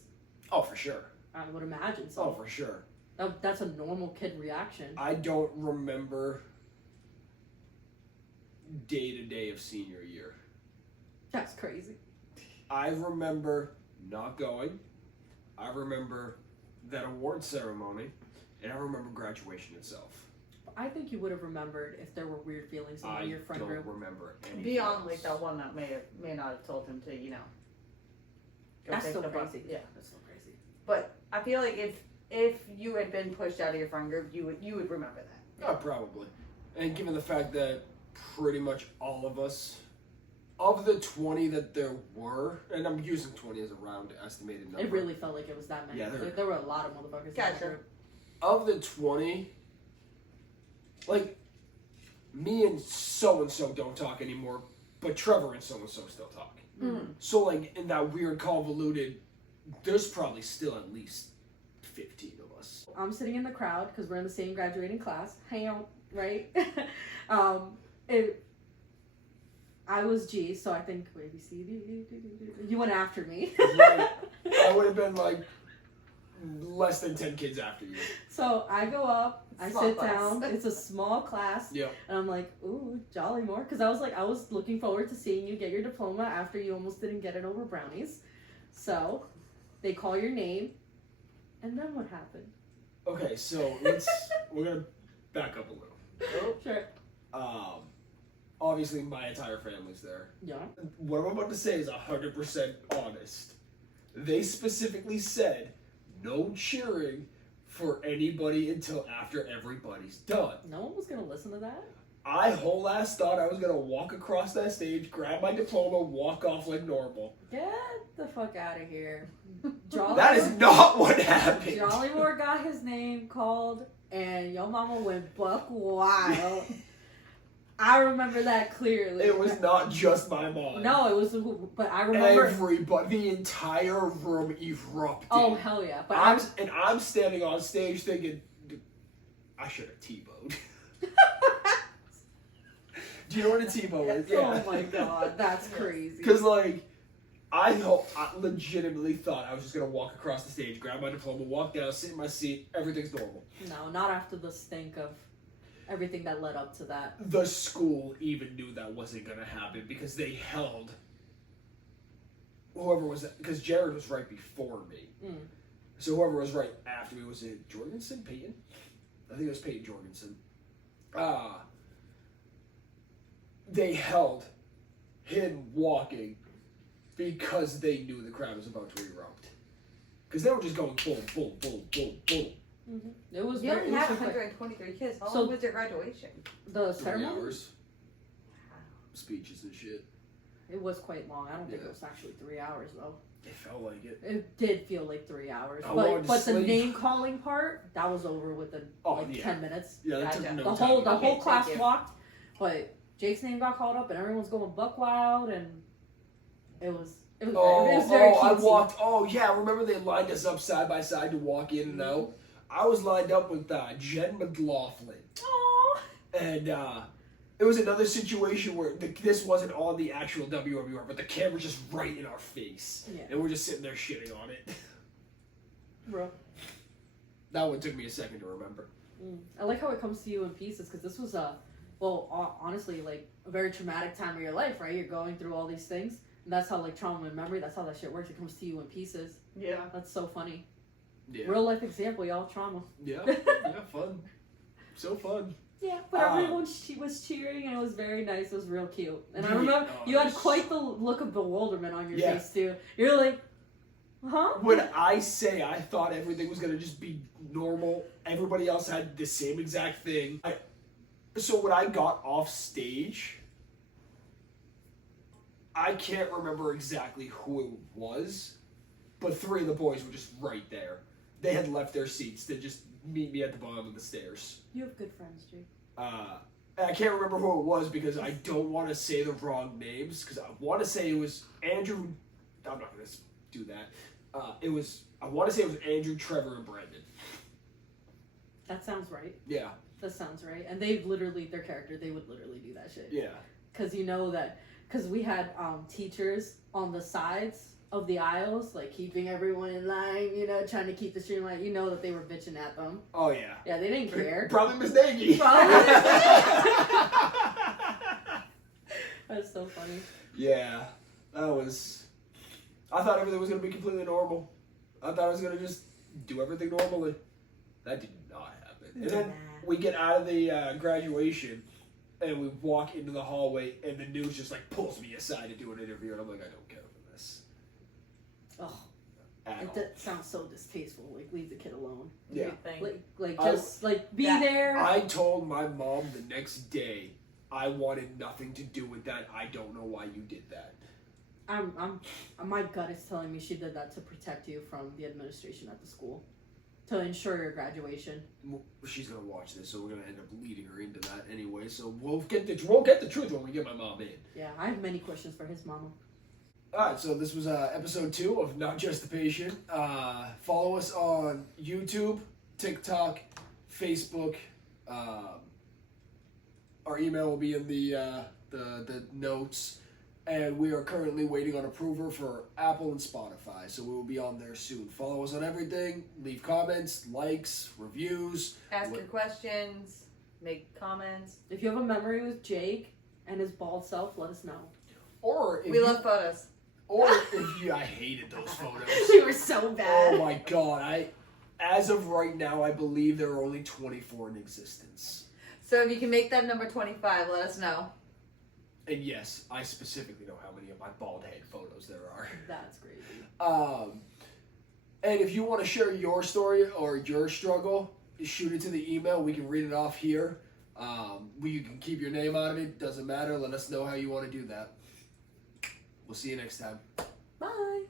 Oh, for sure. I would imagine so. Oh, for sure. That's a normal kid reaction. I don't remember day to day of senior year. That's crazy. I remember not going. I remember that award ceremony, and I remember graduation itself. I think you would have remembered if there were weird feelings in your friend don't group. remember anything Beyond else. like that one that may not have told him to, go That's take still the bus. crazy. Yeah. That's still crazy. But I feel like if you had been pushed out of your friend group, you would remember that. Oh, probably. And given the fact that pretty much all of us, of the 20 that there were, and I'm using 20 as a round estimated number. It really felt like it was that many. Yeah, there were a lot of motherfuckers in that Gotcha. group. Of the 20, like, me and so-and-so don't talk anymore, but Trevor and so-and-so still talk. Mm. So, like, in that weird convoluted, there's probably still at least 15 of us. I'm sitting in the crowd because we're in the same graduating class. Hang out, right? I was G, so I think A, B, C, D, E, D, D, D. You went after me. Right. I would have been, like, less than 10 kids after you. So I go up, I Small sit class. down. It's a small class. Yep. And I'm like, ooh, jolly more. Because I was looking forward to seeing you get your diploma after you almost didn't get it over brownies. So they call your name. And then what happened? Okay, so we're going to back up a little. Sure. Obviously, my entire family's there. Yeah. What I'm about to say is 100% honest. They specifically said no cheering for anybody until after everybody's done. No one was going to listen to that? I whole ass thought I was going to walk across that stage, grab my diploma, walk off like normal. Get the fuck out of here. Jollymore, That is not what happened. Jollymore got his name called, and your mama went buck wild. I remember that clearly. It was not just my mom. No, it was, but I remember. Everybody, the entire room erupted. Oh, hell yeah. But I'm standing on stage thinking, I should have T-bowed. Do you know what a T-bow is? Yeah. Oh my god, that's crazy. Because, like, I legitimately thought I was just going to walk across the stage, grab my diploma, walk down, sit in my seat, everything's normal. No, not after the stink of everything that led up to that. The school even knew that wasn't going to happen because they held whoever was, because Jared was right before me. Mm. So whoever was right after me, was it Jorgensen? Peyton? I think it was Peyton Jorgensen. They held him walking because they knew the crowd was about to erupt. Because they were just going boom, boom, boom, boom, boom. Mm-hmm. It was. You only had just 123 kids. How So- long was your graduation? the 3 ceremony. hours. Speeches and shit. It was quite long. I don't think Yeah. it was actually 3 hours though. It felt like it. It did feel like 3 hours, I wanted to but the sleep. name calling part that was over within Oh, yeah. 10 minutes. Yeah, that took Gotcha. no The time. whole Okay, class thank you. walked, but Jake's name got called up and everyone's going buck wild and it was very I cutesy. walked. Oh, yeah. Remember they lined us up side by side to walk in and out? I was lined up with Jen McLaughlin. Aww. And it was another situation where this wasn't on the actual WWR, but the camera's just right in our face. Yeah. And we're just sitting there shitting on it. Bro. That one took me a second to remember. I like how it comes to you in pieces because this was honestly, like a very traumatic time of your life, right? You're going through all these things, and that's how like trauma and memory. That's how that shit works. It comes to you in pieces. Yeah. That's so funny. Yeah. Real life example, y'all. Trauma. Yeah. Yeah, fun. So fun. Yeah, but everyone was cheering, and it was very nice. It was real cute, and I Yeah. remember Oh, you had it's- quite the look of bewilderment on your Yeah. face too. You're like, huh? When I say I thought everything was going to just be normal, everybody else had the same exact thing. So when I got off stage, I can't remember exactly who it was, but 3 of the boys were just right there. They had left their seats to just meet me at the bottom of the stairs. You have good friends, Jake. And I can't remember who it was because I don't want to say the wrong names, because I want to say it was Andrew. I'm not going to do that. I want to say it was Andrew, Trevor, and Brandon. That sounds right. Yeah. That sounds right. And their character, they would literally do that shit. Yeah. Because because we had teachers on the sides of the aisles, like keeping everyone in line, trying to keep the streamline. That they were bitching at them. Oh, yeah. Yeah, they didn't care. Probably Miss Nagy. That's so funny. Yeah. That was... I thought everything was going to be completely normal. I thought I was going to just do everything normally. That did not happen. And then we get out of the graduation, and we walk into the hallway, and the news just like pulls me aside to do an interview, and I'm like, I don't care for this. Oh, At all. that sounds so distasteful. Like, leave the kid alone. Yeah. Be there. I told my mom the next day I wanted nothing to do with that. I don't know why you did that. My gut is telling me she did that to protect you from the administration at the school, to ensure your graduation. She's gonna watch this, so we're gonna end up leading her into that anyway. So we'll get the truth when we get my mom in. Yeah, I have many questions for his mama. Alright, so this was episode 2 of Not Just the Patient. Follow us on YouTube, TikTok, Facebook. Our email will be in the notes. And we are currently waiting on approval for Apple and Spotify, so we will be on there soon. Follow us on everything. Leave comments, likes, reviews. Ask your questions. Make comments. If you have a memory with Jake and his bald self, let us know. Or if We love photos. Or if you, I hated those photos. They were so bad. Oh my god! As of right now, I believe there are only 24 in existence. So if you can make that number 25, let us know. And yes, I specifically know how many of my bald head photos there are. That's crazy. And if you want to share your story or your struggle, shoot it to the email. We can read it off here. You can keep your name out of it. Doesn't matter. Let us know how you want to do that. We'll see you next time. Bye.